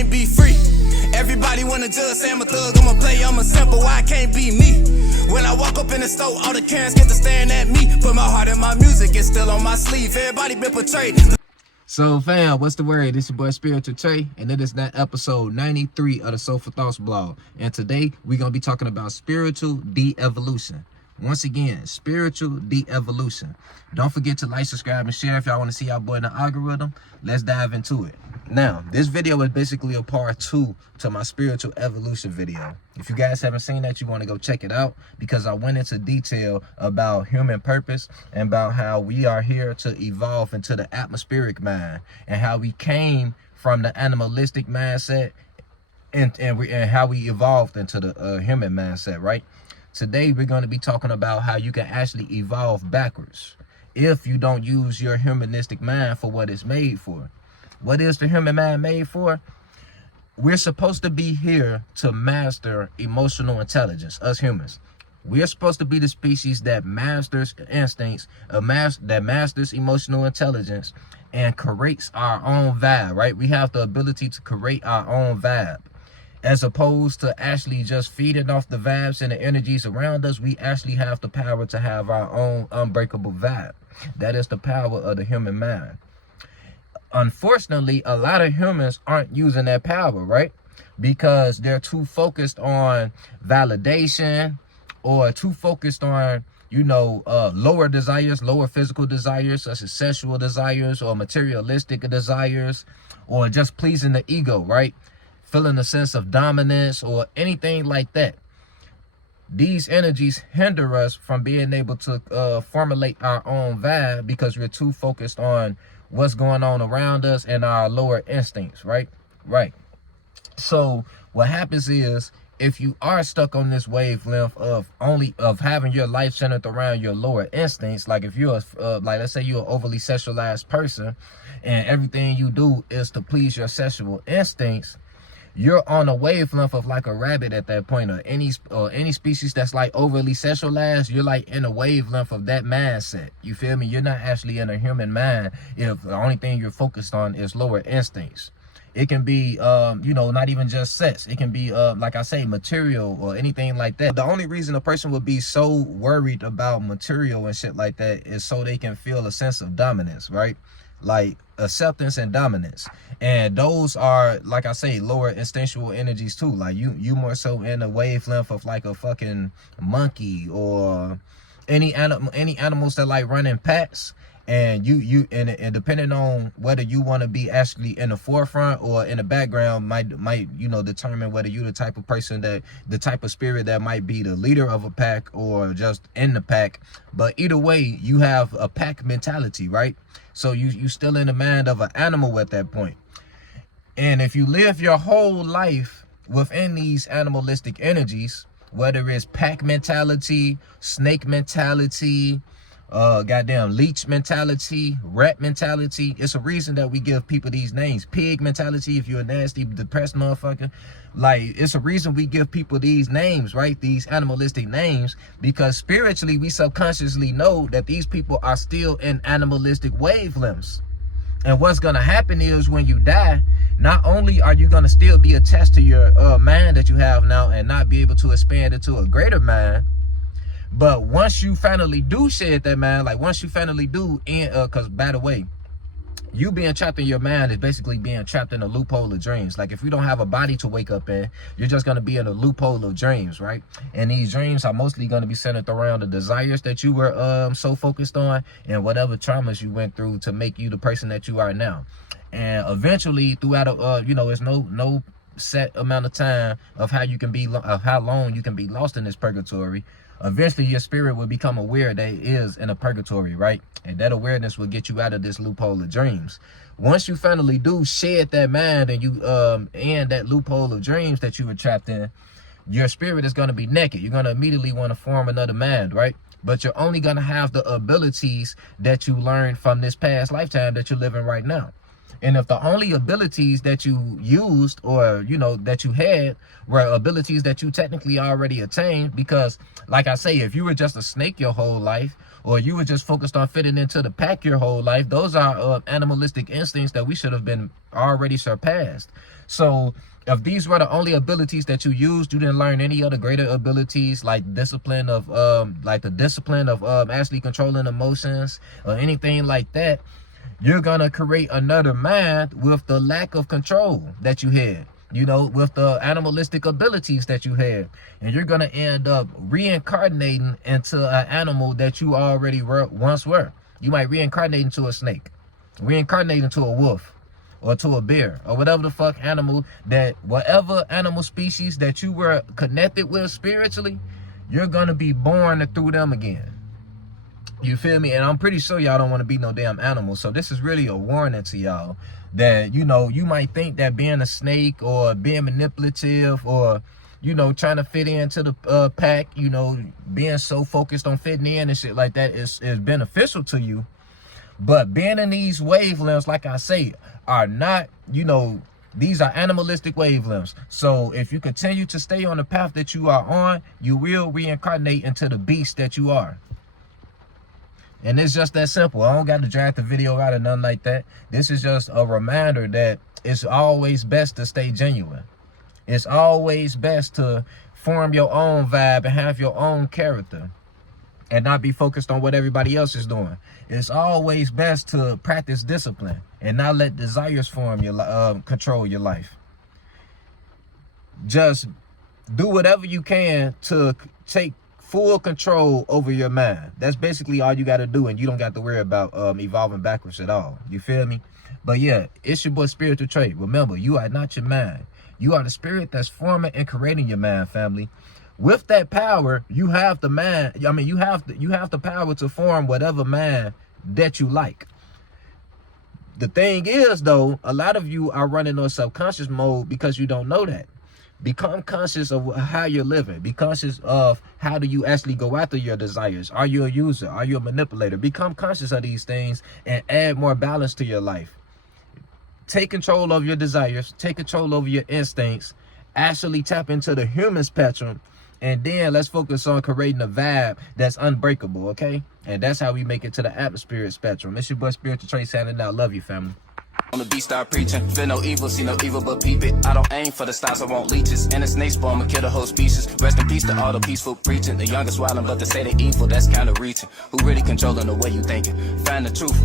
can't be free. Everybody wanna judge, say I'm a thug, I'm a player, I'm a simple, why I can't be me? When I walk up in the store, all the Karens get to staring at me. Put my heart in my music, it's still on my sleeve. Everybody been portrayed. So fam, what's the word? This your boy Spiritual Trey, and it is that episode 93 of the Soulful Thoughts blog. And today we're gonna be talking about spiritual de-evolution. Once again, spiritual de-evolution. Don't forget to like, subscribe, and share if y'all want to see our boy in the algorithm. Let's dive into it. Now, this video is basically a part 2 to my spiritual evolution video. If you guys haven't seen that, you want to go check it out, because I went into detail about human purpose and about how we are here to evolve into the atmospheric mind, and how we came from the animalistic mindset and how we evolved into the human mindset, right? Today, we're going to be talking about how you can actually evolve backwards if you don't use your humanistic mind for what it's made for. What is the human mind made for? We're supposed to be here to master emotional intelligence, us humans. We're supposed to be the species that masters instincts, that masters emotional intelligence and creates our own vibe, right? We have the ability to create our own vibe. As opposed to actually just feeding off the vibes and the energies around us, we actually have the power to have our own unbreakable vibe. That is the power of the human mind. Unfortunately, a lot of humans aren't using that power, right? Because they're too focused on validation, or too focused on, lower desires, lower physical desires, such as sexual desires or materialistic desires, or just pleasing the ego, right? Feeling a sense of dominance or anything like that. These energies hinder us from being able to formulate our own vibe, because we're too focused on what's going on around us and our lower instincts, right? So what happens is, if you are stuck on this wavelength of having your life centered around your lower instincts, like if you're let's say you're an overly sexualized person and everything you do is to please your sexual instincts, you're on a wavelength of like a rabbit at that point, or any species that's like overly sexualized. You're like in a wavelength of that mindset. You feel me? You're not actually in a human mind if the only thing you're focused on is lower instincts. It can be, not even just sex. It can be, like I say, material or anything like that. The only reason a person would be so worried about material and shit like that is so they can feel a sense of dominance, right? Like acceptance and dominance. And those are, like I say, lower instinctual energies too. Like you more so in a wavelength of like a fucking monkey, or any animals that like run in packs. And and depending on whether you want to be actually in the forefront or in the background might determine whether you're the type of person, that the type of spirit that might be the leader of a pack or just in the pack. But either way, you have a pack mentality, right? So you still in the mind of an animal at that point. And if you live your whole life within these animalistic energies, whether it's pack mentality, snake mentality, goddamn leech mentality, rat mentality. It's a reason that we give people these names. Pig mentality, if you're a nasty, depressed motherfucker. Like, it's a reason we give people these names, right? These animalistic names, because spiritually we subconsciously know that these people are still in animalistic wavelengths. And what's gonna happen is, when you die, not only are you gonna still be attached to your mind that you have now and not be able to expand into a greater mind, but once you finally do shed that mind, like once you finally do, because by the way, you being trapped in your mind is basically being trapped in a loophole of dreams. Like, if you don't have a body to wake up in, you're just going to be in a loophole of dreams, right? And these dreams are mostly going to be centered around the desires that you were so focused on, and whatever traumas you went through to make you the person that you are now. And eventually, throughout there's no set amount of time of how long you can be lost in this purgatory. Eventually your spirit will become aware that it is in a purgatory, right? And that awareness will get you out of this loophole of dreams. Once you finally do shed that mind and you end that loophole of dreams that you were trapped in, your spirit is going to be naked. You're going to immediately want to form another mind, right? But you're only going to have the abilities that you learned from this past lifetime that you're living right now. And if the only abilities that you used or, you know, that you had were abilities that you technically already attained, because like I say, if you were just a snake your whole life, or you were just focused on fitting into the pack your whole life, those are animalistic instincts that we should have been already surpassed. So if these were the only abilities that you used, you didn't learn any other greater abilities like discipline of actually controlling emotions or anything like that, you're gonna create another mind with the lack of control that you had, you know, with the animalistic abilities that you had, and you're gonna end up reincarnating into an animal that you already once were. You might reincarnate into a snake, reincarnate into a wolf, or to a bear, or whatever the fuck animal whatever animal species that you were connected with spiritually, you're gonna be born through them again. You feel me? And I'm pretty sure y'all don't want to be no damn animal. So this is really a warning to y'all that, you know, you might think that being a snake or being manipulative or, you know, trying to fit into the pack, you know, being so focused on fitting in and shit like that is beneficial to you. But being in these wavelengths, like I say, are not, you know, these are animalistic wavelengths. So if you continue to stay on the path that you are on, you will reincarnate into the beast that you are. And it's just that simple. I don't got to drag the video out or nothing like that. This is just a reminder that it's always best to stay genuine. It's always best to form your own vibe and have your own character and not be focused on what everybody else is doing. It's always best to practice discipline and not let desires form your control your life. Just do whatever you can to take full control over your mind. That's basically all you got to do, and you don't got to worry about evolving backwards at all. You feel me? But yeah, it's your boy Spiritual Trey. Remember, you are not your mind. You are the spirit that's forming and creating your mind, family. With that power, you have the mind. I mean, you have the power to form whatever mind that you like. The thing is, though, a lot of you are running on subconscious mode because you don't know that. Become conscious of how you're living. Be conscious of how do you actually go after your desires. Are you a user? Are you a manipulator? Become conscious of these things and add more balance to your life. Take control of your desires. Take control over your instincts. Actually tap into the human spectrum. And then let's focus on creating a vibe that's unbreakable, okay? And that's how we make it to the atmospheric spectrum. It's your boy Spiritual Trey signing out. Love you, family. On the beat, start preaching. Feel no evil, see no evil, but peep it. I don't aim for the stars, I want leeches. And the snake spawn, kill the whole species. Rest in peace to all the peaceful preaching. The youngest wildin', but they say they evil, that's kind of reaching. Who really controlling the way you thinking? Find the truth.